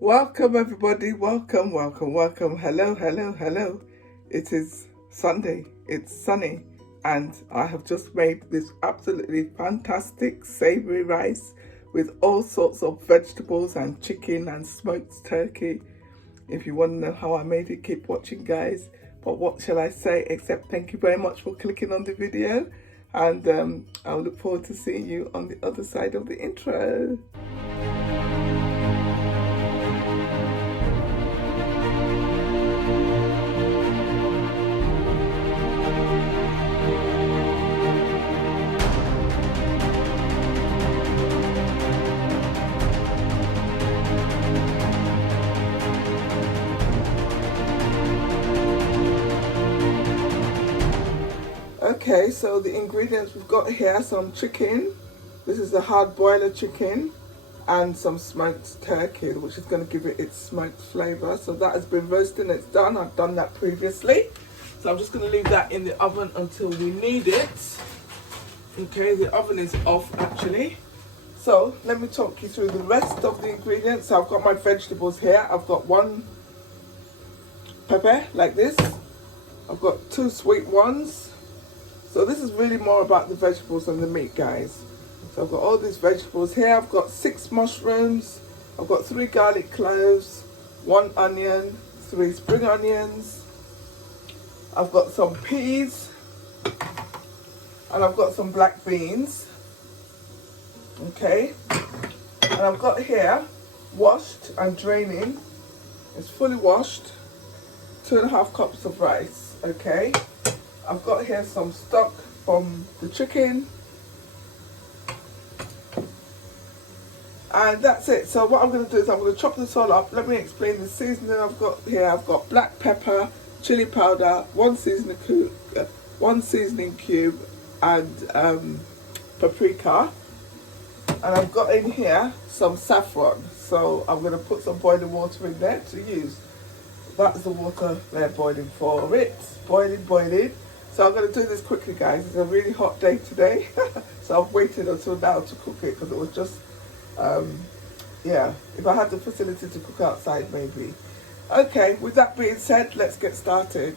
Welcome everybody, welcome. Hello. It is Sunday, it's sunny, and I have just made this absolutely fantastic savoury rice with all sorts of vegetables and chicken and smoked turkey. If you want to know how I made it, keep watching guys. But what shall I say except thank you very much for clicking on the video, and I'll look forward to seeing you on the other side of the intro. Okay, so the ingredients we've got here, some chicken, this is the hard boiler chicken, and some smoked turkey, which is going to give it its smoked flavour. So that has been roasting, it's done, I've done that previously. So I'm just going to leave that in the oven until we need it. Okay, the oven is off actually. So let me talk you through the rest of the ingredients. So I've got my vegetables here. I've got one pepper like this. I've got 2 sweet ones. So this is really more about the vegetables than the meat, guys. So I've got all these vegetables here. I've got 6 mushrooms. I've got 3 garlic cloves, 1 onion, 3 spring onions. I've got some peas, and I've got some black beans. Okay, and I've got here washed and draining. It's fully washed. 2.5 cups of rice. Okay. I've got here some stock from the chicken, and that's it. So what I'm going to do is I'm going to chop this all up. Let me explain the seasoning I've got here. I've got black pepper, chili powder, 1 seasoning cube, and paprika, and I've got in here some saffron. So I'm going to put some boiling water in there to use. That's the water they're boiling for. It's boiling. So I'm going to do this quickly, guys. It's a really hot day today. So I've waited until now to cook it because it was just, yeah, if I had the facility to cook outside, maybe. Okay, with that being said, let's get started.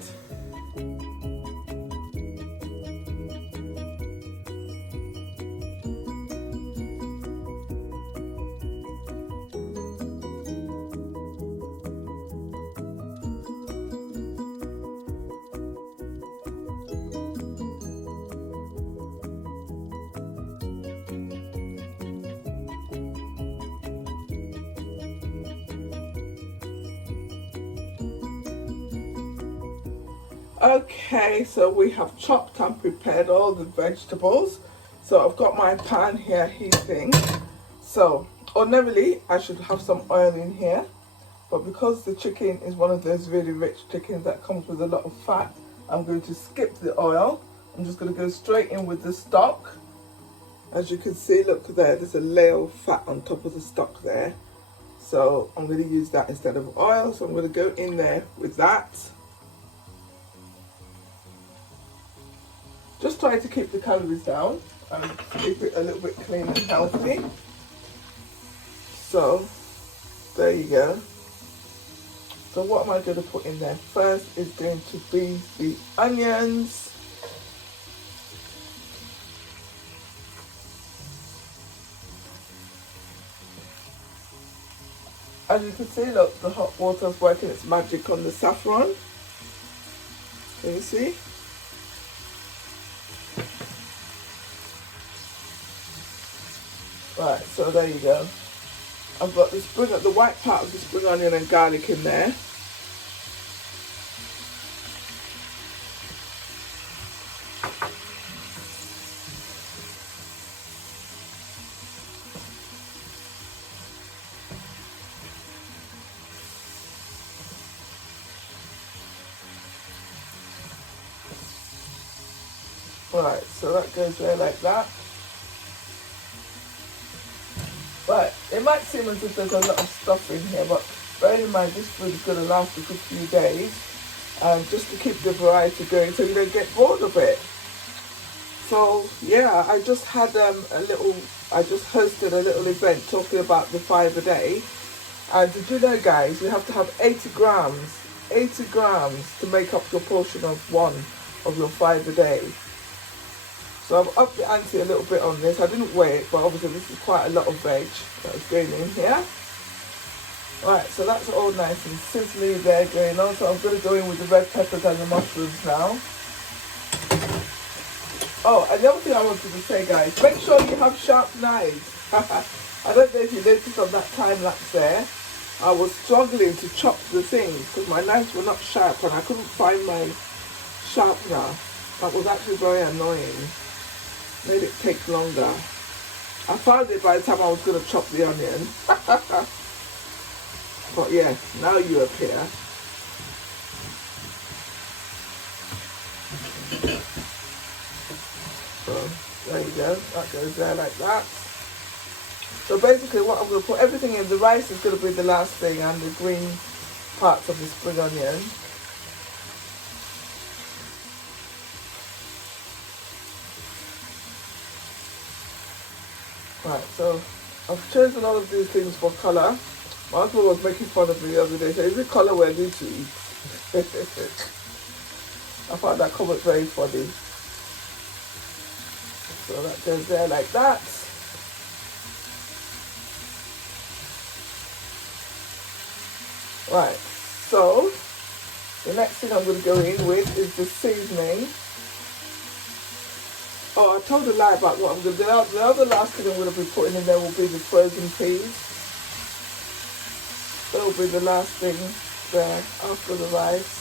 Okay, so we have chopped and prepared all the vegetables. So I've got my pan here heating. So ordinarily I should have some oil in here, but because the chicken is one of those really rich chickens that comes with a lot of fat, I'm going to skip the oil. I'm just going to go straight in with the stock. As you can see, look there, there's a layer of fat on top of the stock there. So I'm going to use that instead of oil. So I'm going to go in there with that. Just try to keep the calories down and keep it a little bit clean and healthy. So there you go. So what am I going to put in there? First is going to be the onions. As you can see, look, the hot water is working its magic on the saffron. Can you see? Right, so there you go. I've got the white part of the spring onion and garlic in there. Right, so that goes there like that. Right, it might seem as if there's a lot of stuff in here, but bear in mind this food is going to last a good few days, just to keep the variety going so you don't get bored of it. So yeah, I just hosted a little event talking about the 5 a day, And did you know, guys, you have to have 80 grams to make up your portion of one of your 5 a day. So I've upped the ante a little bit on this. I didn't weigh it, but obviously this is quite a lot of veg that's going in here. Right, so that's all nice and sizzly there going on. So I'm going to go in with the red peppers and the mushrooms now. Oh, and the other thing I wanted to say, guys, make sure you have sharp knives. I don't know if you noticed on that time lapse there, I was struggling to chop the things because my knives were not sharp and I couldn't find my sharpener. That was actually very annoying. Made it take longer. I found it by the time I was going to chop the onion. But yeah, now you appear. So there you go. That goes there like that. So basically what I'm going to put everything in. The rice is going to be the last thing and the green parts of the spring onion. Right, so I've chosen all of these things for colour. My husband was making fun of me the other day. So is it colour we're new to eat? I found that comment very funny. So that goes there like that. Right, so the next thing I'm going to go in with is the seasoning. Oh, I told a lie about what I'm going to do. The other last thing I'm going to be putting in there will be the frozen peas. That will be the last thing there after the rice.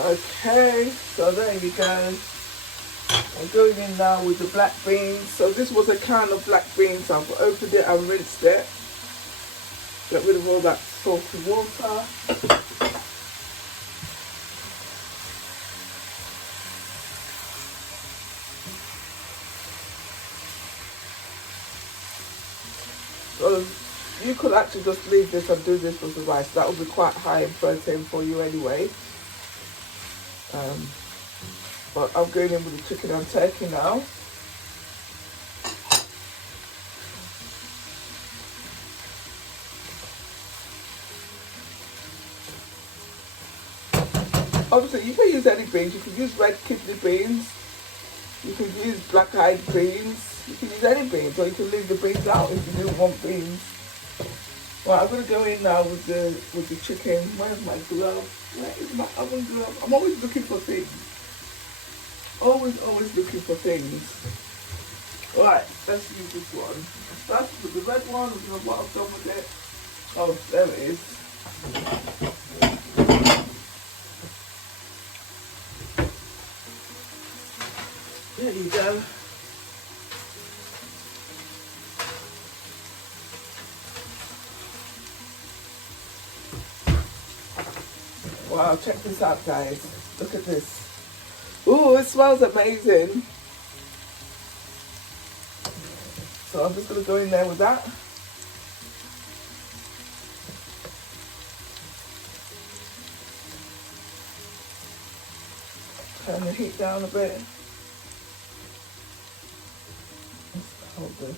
Okay, so there you go. I'm going in now with the black beans. So this was a can of black beans. I've opened it and rinsed it. Get rid of all that salty water. So you could actually just leave this and do this with the rice. That would be quite high in protein for you anyway. But I'm going in with the chicken and turkey now. Obviously, you can use any beans. You can use red kidney beans. You can use black-eyed beans. You can use any beans, or you can leave the beans out if you don't want beans. Well, I'm going to go in now with the chicken. Where's my glove? Where is my oven glove? I'm always looking for things. Always looking for things. Right, let's use this one. Start with the red one. I'm going to what I've done with it. Oh, there it is. There you go. Wow, check this out, guys. Look at this. Ooh, it smells amazing. So I'm just going to go in there with that. Turn the heat down a bit. Let's hold this.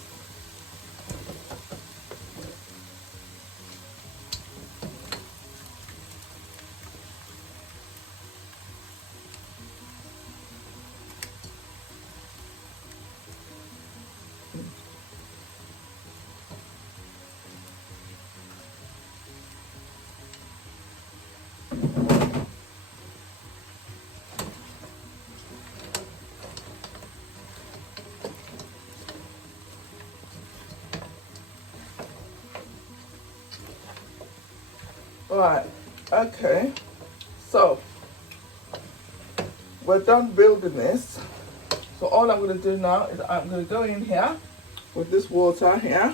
Right, okay, so we're done building this. So all I'm going to do now is I'm going to go in here with this water here.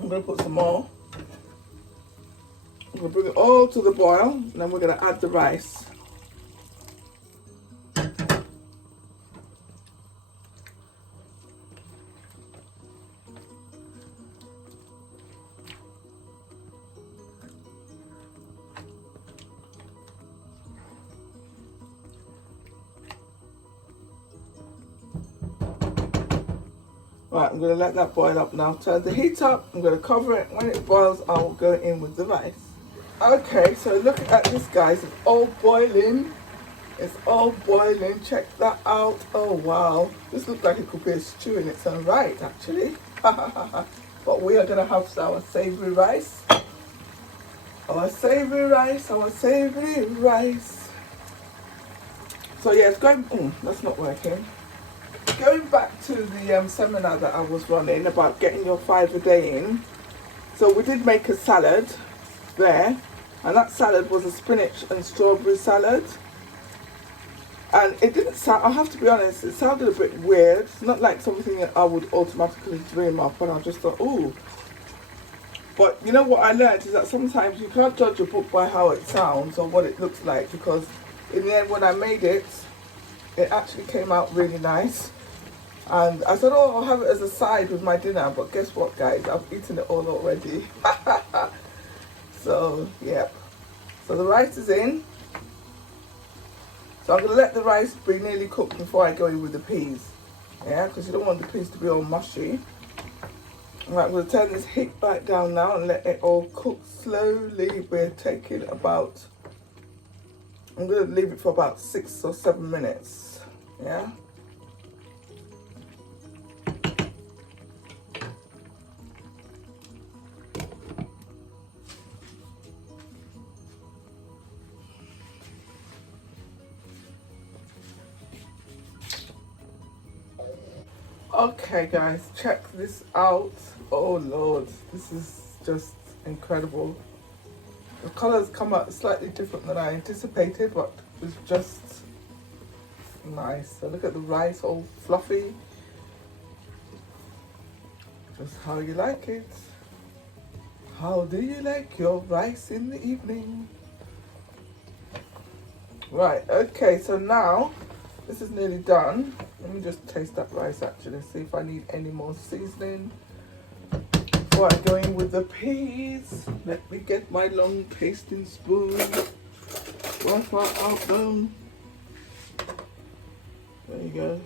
I'm going to put some more. I'm going to bring it all to the boil, and then we're going to add the rice. Right, I'm going to let that boil up now. Turn the heat up. I'm going to cover it. When it boils, I will go in with the rice. Okay, so look at this, guys. It's all boiling. It's all boiling. Check that out. Oh, wow. This looks like it could be a stew in its own right, actually. But we are going to have our savoury rice. Our savoury rice. Our savoury rice. So, yeah, it's going... that's not working. Going back to the seminar that I was running about getting your 5 a day in. So, we did make a salad there. And that salad was a spinach and strawberry salad. And it didn't sound, I have to be honest, it sounded a bit weird. It's not like something that I would automatically dream up, and I just thought, ooh. But you know what I learned is that sometimes you can't judge a book by how it sounds or what it looks like, because in the end when I made it, it actually came out really nice. And I thought, oh, I'll have it as a side with my dinner, but guess what, guys? I've eaten it all already. So, yeah. So the rice is in. So I'm going to let the rice be nearly cooked before I go in with the peas. Yeah, because you don't want the peas to be all mushy. Right, I'm going to turn this heat back down now and let it all cook slowly. We're taking about... I'm going to leave it for about 6 or 7 minutes. Yeah. Okay guys, check this out. Oh Lord, this is just incredible. The colours come out slightly different than I anticipated, but it's just nice. So look at the rice, all fluffy. Just how you like it. How do you like your rice in the evening? Right, okay, so now this is nearly done. Let me just taste that rice actually, see if I need any more seasoning before I go in with the peas. Let me get my long tasting spoon. Right out down. There you go.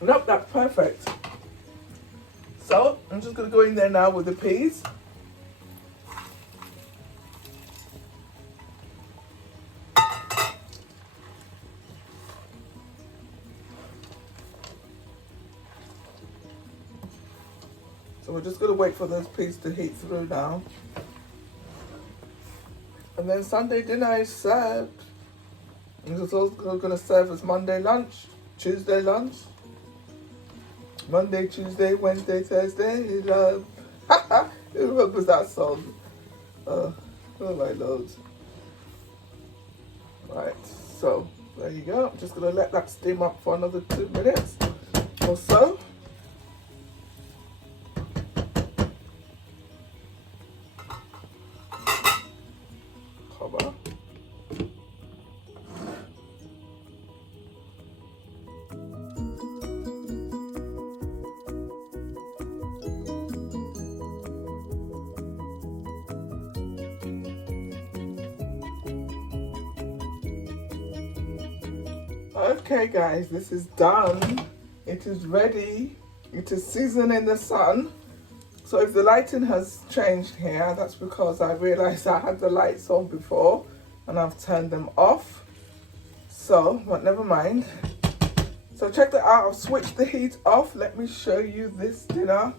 Nope, that's perfect. So I'm just gonna go in there now with the peas. So we're just going to wait for those peas to heat through now. And then Sunday dinner is served. And it's also going to serve as Monday lunch, Tuesday lunch. Monday, Tuesday, Wednesday, Thursday, love. Who remembers that song? Oh my Lord. Right, so there you go. I'm just going to let that steam up for another 2 minutes or so. Okay guys, this is done. It is ready. It is seasoned in the sun. So if the lighting has changed here, that's because I realized I had the lights on before and I've turned them off. So, but never mind. So check that out. I've switched the heat off. Let me show you this dinner.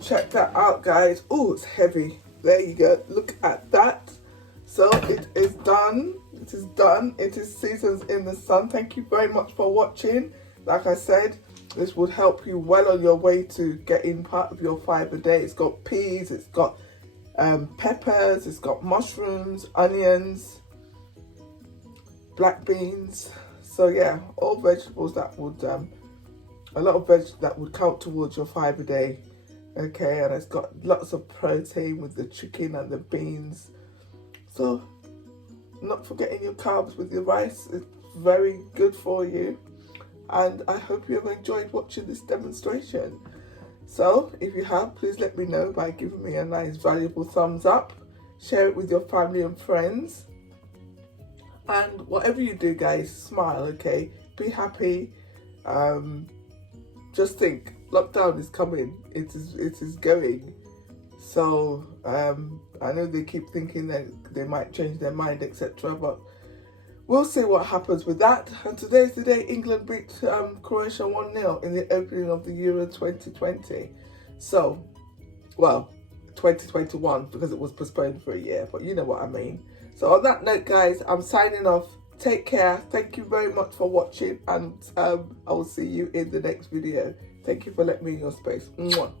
Check that out, guys. Oh, it's heavy. There you go. Look at that. So it is done. It is done. It is seasoned in the sun. Thank you very much for watching. Like I said, this would help you well on your way to getting part of your 5 a day. It's got peas, it's got peppers, it's got mushrooms, onions, black beans. So yeah, all vegetables that would, a lot of veg that would count towards your 5 a day. Okay, and it's got lots of protein with the chicken and the beans. So not forgetting your carbs with your rice. It's very good for you. And I hope you have enjoyed watching this demonstration. So if you have, please let me know by giving me a nice valuable thumbs up. Share it with your family and friends. And whatever you do, guys, smile, okay? Be happy. Just think, lockdown is coming. It is going. So I know they keep thinking that they might change their mind, etc. But we'll see what happens with that. And today's the day England beat Croatia 1-0 in the opening of the Euro 2020. So, well, 2021 because it was postponed for a year, but you know what I mean. So on that note, guys, I'm signing off. Take care. Thank you very much for watching, and I will see you in the next video. Thank you for letting me in your space. Mwah.